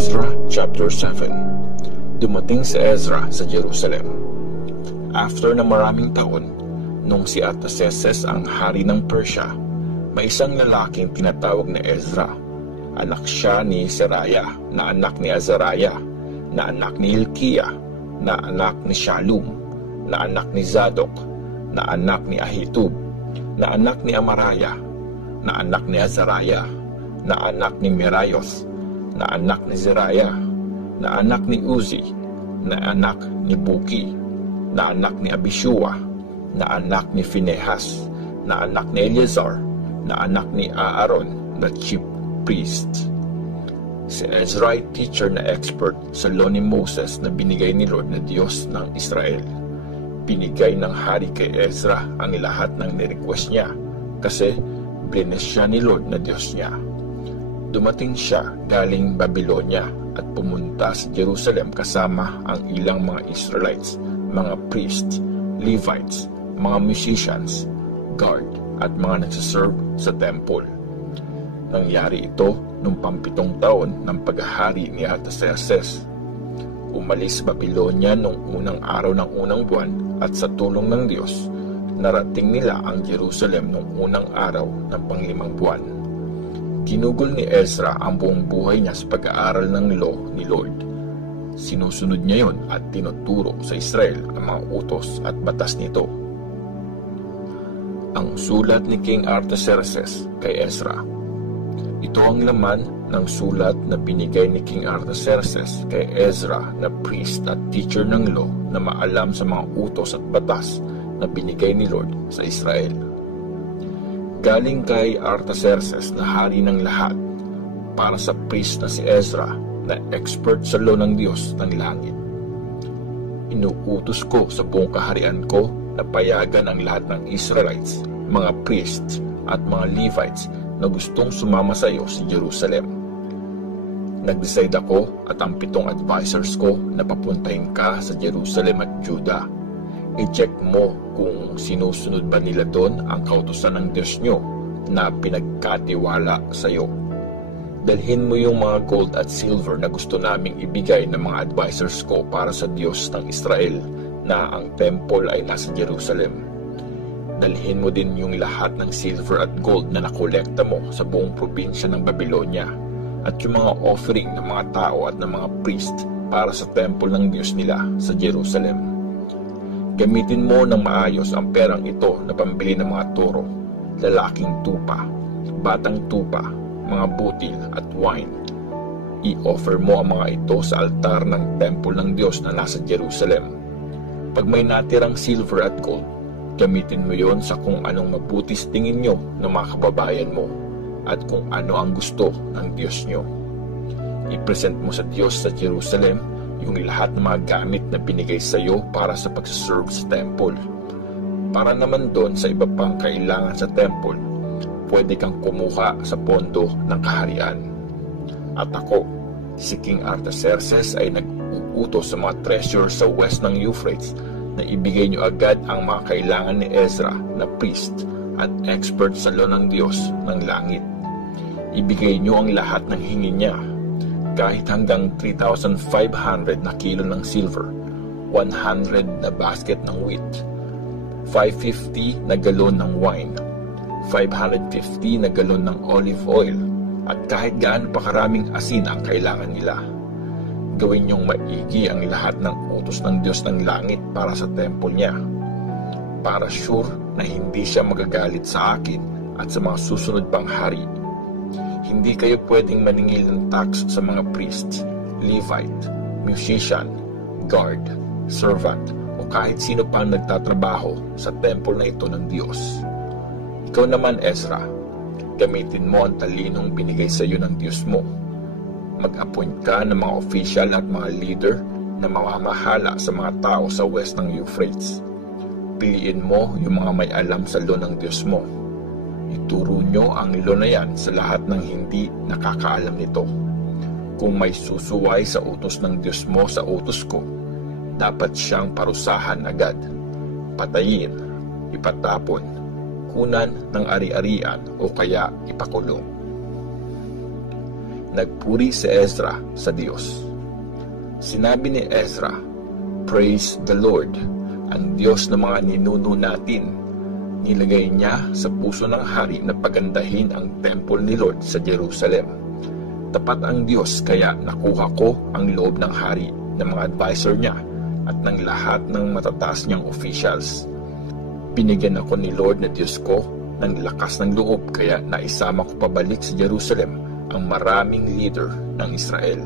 Ezra chapter 7. Dumating si Ezra sa Jerusalem. After na maraming taon, nung si Artaxerxes ang hari ng Persia, may isang lalaking tinatawag na Ezra. Anak siya ni Seraya, na anak ni Azariah, na anak ni Hilkiah, na anak ni Shallum, na anak ni Zadok, na anak ni Ahitub, na anak ni Amaraya, na anak ni Azariah, na anak ni Meraioth, na anak ni Zeraya, na anak ni Uzi, na anak ni Buki, na anak ni Abishua, na anak ni Phinehas, na anak ni Eleazar, na anak ni Aaron, the chief priest. Si Ezra ay teacher na expert sa law ni Moses na binigay ni Lord na Diyos ng Israel. Binigay ng hari kay Ezra ang lahat ng nirequest niya kasi bless siya ni Lord na Diyos niya. Dumating siya galing Babylonia at pumunta sa Jerusalem kasama ang ilang mga Israelites, mga priests, Levites, mga musicians, guard at mga nagsaserve sa temple. Nangyari ito noong 7 taon ng paghahari ni Artaxerxes. Umalis Babylonia noong unang araw ng unang buwan at sa tulong ng Diyos, narating nila ang Jerusalem noong unang araw ng 5 buwan. Ginugol ni Ezra ang buong buhay niya sa pag-aaral ng law ni Lord. Sinusunod niya yon at tinuturo sa Israel ang mga utos at batas nito. Ang sulat ni King Artaxerxes kay Ezra. Ito ang laman ng sulat na binigay ni King Artaxerxes kay Ezra na priest at teacher ng law na maalam sa mga utos at batas na binigay ni Lord sa Israel. Galing kay Artaxerxes na hari ng lahat para sa priest na si Ezra na expert sa law ng Diyos ng langit. Inuutos ko sa buong kaharian ko na payagan ang lahat ng Israelites, mga priests at mga Levites na gustong sumama sa iyo sa Jerusalem. Nag-decide ako at ang 7 advisors ko na papuntahin ka sa Jerusalem at Judah. I-check mo kung sinusunod ba nila doon ang kautusan ng Diyos nyo na pinagkatiwala sa iyo. Dalhin mo yung mga gold at silver na gusto naming ibigay ng mga advisors ko para sa Diyos ng Israel na ang temple ay nasa Jerusalem. Dalhin mo din yung lahat ng silver at gold na nakolekta mo sa buong probinsya ng Babylonia at yung mga offering ng mga tao at ng mga priest para sa temple ng Diyos nila sa Jerusalem. Gamitin mo ng maayos ang perang ito na pambili ng mga toro, lalaking tupa, batang tupa, mga butil at wine. I-offer mo ang mga ito sa altar ng temple ng Diyos na nasa Jerusalem. Pag may natirang silver at gold, gamitin mo yon sa kung anong mabuti sa tingin nyo ng mga kababayan mo at kung ano ang gusto ng Diyos nyo. I-present mo sa Diyos sa Jerusalem yung lahat ng mga gamit na binigay sa iyo para sa pagsaserve sa temple. Para naman doon sa iba pang kailangan sa temple, pwede kang kumuha sa pondo ng kaharian. At ako, si King Artaxerxes ay nag-uutos sa mga treasure sa west ng Euphrates na ibigay niyo agad ang mga kailangan ni Ezra na priest at expert sa law ng Diyos ng langit. Ibigay niyo ang lahat ng hingin niya, kahit hanggang 3,500 na kilo ng silver, 100 na basket ng wheat, 550 na galon ng wine, 550 na galon ng olive oil, at kahit gaano pa karaming asin ang kailangan nila. Gawin niyong maigi ang lahat ng utos ng Diyos ng langit para sa temple niya, para sure na hindi siya magagalit sa akin at sa mga susunod pang hari. Hindi kayo pwedeng maningil ng tax sa mga priest, Levite, musician, guard, servant, o kahit sino pang nagtatrabaho sa temple na ito ng Diyos. Ikaw naman, Ezra, gamitin mo ang talinong binigay sa iyo ng Diyos mo. Mag-appoint ka ng mga official at mga leader na mamamahala sa mga tao sa west ng Euphrates. Piliin mo yung mga may alam sa law ng Diyos mo. Ituro nyo ang law na yan sa lahat ng hindi nakakaalam nito. Kung may susuway sa utos ng Diyos mo sa utos ko, dapat siyang parusahan agad, patayin, ipatapon, kunan ng ari-arian o kaya ipakulong. nagpuri si Ezra sa Diyos. Sinabi ni Ezra, "Praise the Lord, ang Diyos ng mga ninuno natin." Nilagay niya sa puso ng hari na pagandahin ang temple ni Lord sa Jerusalem. Tapat ang Diyos, kaya nakuha ko ang loob ng hari, ng mga advisor niya, at ng lahat ng matataas niyang officials. Binigyan ako ni Lord na Diyos ko ng lakas ng loob, kaya naisama ko pabalik sa Jerusalem ang maraming leader ng Israel.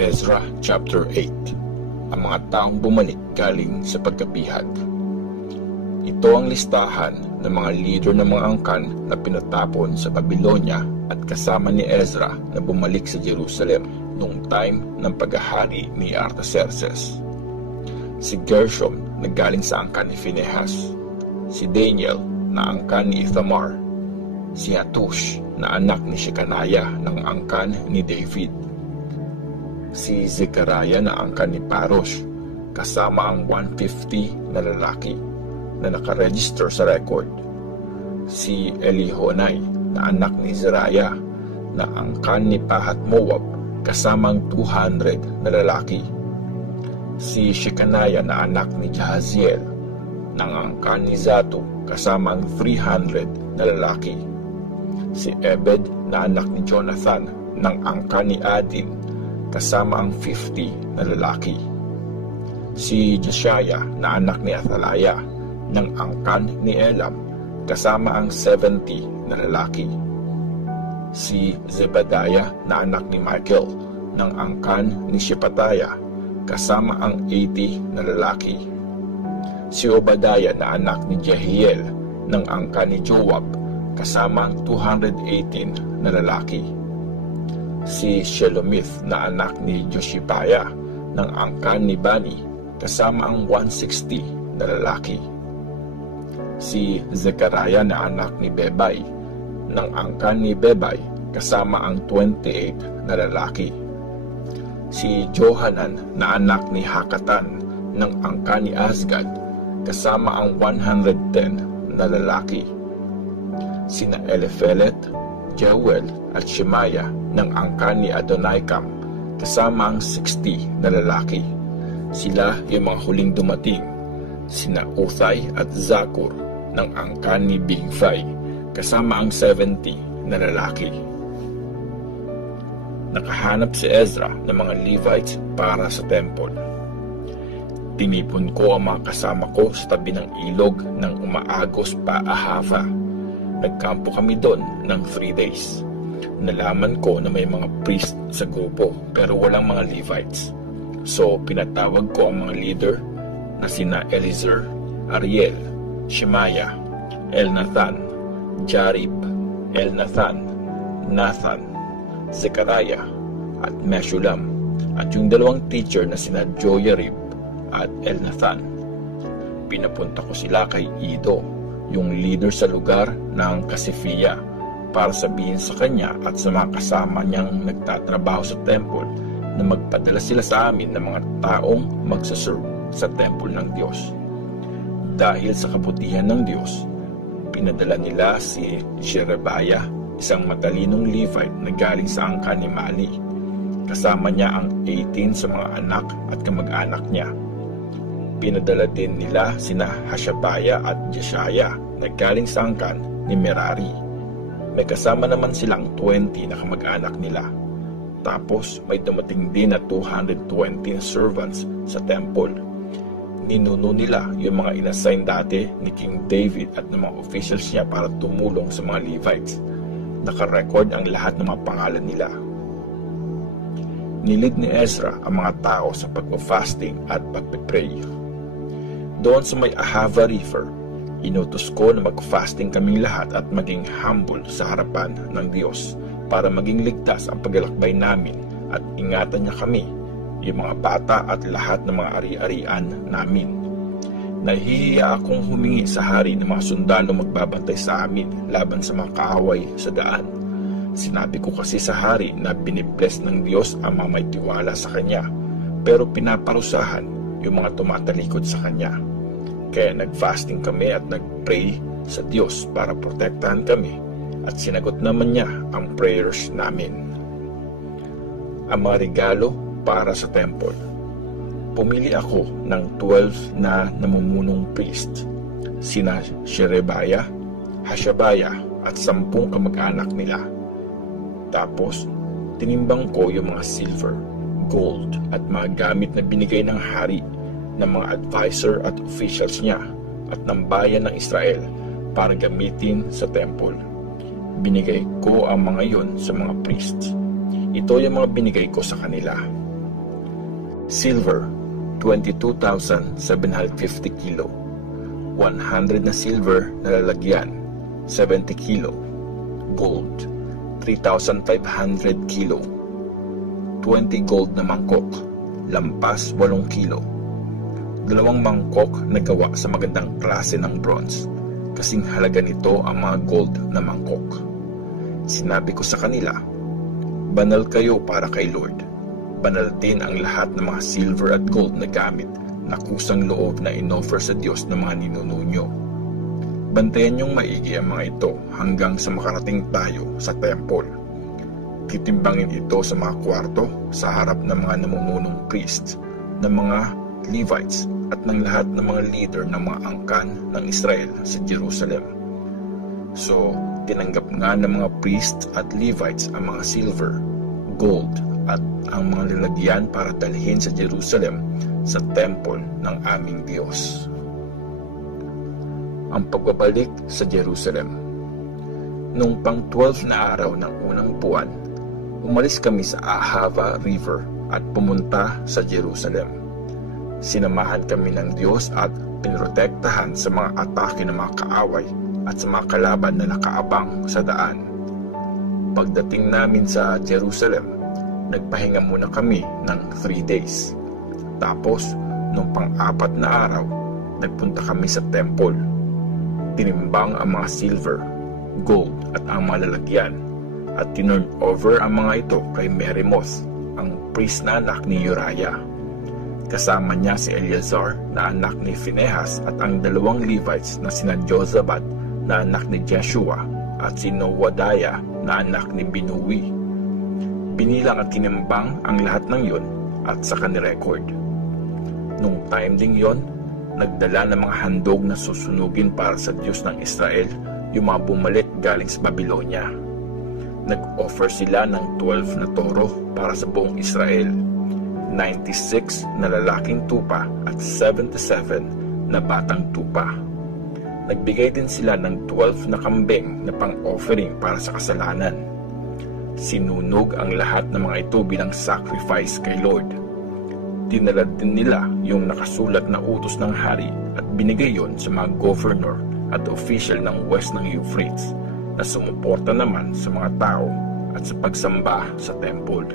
Ezra chapter 8. Ang mga taong bumalik galing sa pagkapihag. Ito ang listahan ng mga leader ng mga angkan na pinatapon sa Babylonia at kasama ni Ezra na bumalik sa Jerusalem noong time ng paghahari ni Artaxerxes. Si Gershom na galing sa angkan ni Phinehas, si Daniel na angkan ni Ithamar, si Hatush na anak ni Shekaniah ng angkan ni David, si Zechariah na angkan ni Parosh kasama ang 150 na lalaki na nakaregister sa record, si Elihonai na anak ni Zariah na angkan ni Pahat Moab kasama ang 200 na lalaki, si Shekaniah na anak ni Jahaziel ng angkan ni Zato kasama ang 300 na lalaki, si Ebed na anak ni Jonathan ng angkan ni Adin kasama ang 50 na lalaki, si Josiah na anak ni Athaliah ng angkan ni Elam kasama ang 70 na lalaki, si Zebadiah na anak ni Michael ng angkan ni Shephatiah kasama ang 80 na lalaki, si Obadiah na anak ni Jehiel ng angkan ni Joab kasama ang 218 na lalaki, si Shelomith na anak ni Joshipiah ng angkan ni Bani kasama ang 160 na lalaki, si Zechariah na anak ni Bebai ng angkan ni Bebai kasama ang 28 na lalaki, si Johanan na anak ni Hakatan ng angkan ni Azgad kasama ang 110 na lalaki, sina Eliphelet, Jeuel at Shemaiah ng angkan ni Adonikam kasama ang 60 na lalaki. Sila yung mga huling dumating, sina Uthai at Zakur ng angkan ni Bigvai kasama ang 70 na lalaki. Nakahanap si Ezra ng mga Levites para sa temple. Tinipon ko ang mga kasama ko sa tabi ng ilog ng umaagos pa Ahava. Nagkampo kami doon ng 3 days. Nalaman ko na may mga priest sa grupo pero walang mga Levites. So pinatawag ko ang mga leader na sina Eliezer, Ariel, Shemaiah, Elnathan, Jarib, Elnathan, Nathan, Zechariah at Meshulam, at yung 2 teacher na sina Joyarib at Elnathan. Pinapunta ko sila kay Ido, yung leader sa lugar ng Kasifia, para sabihin sa kanya at sa mga kasama niyang nagtatrabaho sa temple na magpadala sila sa amin ng mga taong magsaserve sa temple ng Diyos. Dahil sa kabutihan ng Diyos, pinadala nila si Sherebiah, isang matalinong Levite na galing sa angkan ni Mali. Kasama niya ang 18 sa mga anak at kamag-anak niya. Pinadala din nila sina Hashabiah at Jeshaiah na galing sa angkan ni Merari. May kasama naman silang 20 na kamag-anak nila. Tapos may dumating din na 220 servants sa temple. Ninuno nila yung mga inassign dati ni King David at ng mga officials niya para tumulong sa mga Levites. Nakarecord ang lahat ng mga pangalan nila. Nilid ni Ezra ang mga tao sa pagpa-fasting at pagpe-pray. Doon sa may Ahava River, inutos ko na mag-fasting kaming lahat at maging humble sa harapan ng Diyos para maging ligtas ang paglalakbay namin at ingatan niya kami, yung mga bata at lahat ng mga ari-arian namin. Nahihiya akong humingi sa hari ng mga sundalo magbabantay sa amin laban sa mga kaaway sa daan. Sinabi ko kasi sa hari na binibless ng Diyos ang mga may tiwala sa Kanya, pero pinaparusahan yung mga tumatalikod sa Kanya. Kaya nag-fasting kami at nag-pray sa Diyos para protektahan kami at sinagot naman niya ang prayers namin. Ang mga regalo para sa temple. Pumili ako ng 12 na namumunong priest, sina Sherebiah, Hashabiah at 10 kamag-anak nila. Tapos, tinimbang ko yung mga silver, gold at mga gamit na binigay ng hari, ng mga advisor at officials niya at ng bayan ng Israel para gamitin sa temple. Binigay ko ang mga yon sa mga priests. Ito yung mga binigay ko sa kanila. Silver, 22,750 kilo. 100 na silver na lalagyan, 70 kilo. Gold, 3,500 kilo. 20 gold na mangkok, lampas 8 kilo. 2 mangkok na gawa sa magandang klase ng bronze, kasing halaga nito ang mga gold na mangkok. Sinabi ko sa kanila, banal kayo para kay Lord. Banal din ang lahat ng mga silver at gold na gamit na kusang loob na inoffer sa Diyos ng mga ninuno nyo. Bantayan niyong maigi ang mga ito hanggang sa makarating tayo sa temple. Titimbangin ito sa mga kwarto sa harap ng mga namumunong priest, ng mga Levites at ng lahat ng mga leader ng mga angkan ng Israel sa Jerusalem. So, tinanggap nga ng mga priest at Levites ang mga silver, gold at ang mga lalagyan para dalhin sa Jerusalem sa temple ng aming Diyos. Ang pagbabalik sa Jerusalem. Noong pang-12 na araw ng unang buwan, umalis kami sa Ahava River at pumunta sa Jerusalem. Sinamahan kami ng Diyos at pinrotektahan sa mga atake ng mga kaaway at sa mga kalaban na nakaabang sa daan. Pagdating namin sa Jerusalem, nagpahinga muna kami ng 3 days. Tapos, noong pang-4 na araw, nagpunta kami sa temple. Tinimbang ang mga silver, gold at ang mga lalagyan at tinurn over ang mga ito kay Meremoth, ang priest na anak ni Uriah. Kasama niya si Eleazar na anak ni Phinehas at ang 2 Levites na sina Jozabad na anak ni Jeshua at si Noadiah na anak ni Binuwi. Binilang at tinimbang ang lahat ng yon at saka ni-record. Nung time ding yon, nagdala ng mga handog na susunugin para sa Diyos ng Israel yung mga bumalik galing sa Babylonia. Nag-offer sila ng 12 na toro para sa buong Israel, 96 na lalaking tupa at 77 na batang tupa. Nagbigay din sila ng 12 na kambing na pang-offering para sa kasalanan. Sinunog ang lahat ng mga ito bilang sacrifice kay Lord. Dinala din nila yung nakasulat na utos ng hari at binigay yon sa mga governor at official ng west ng Euphrates na sumuporta naman sa mga tao at sa pagsamba sa temple.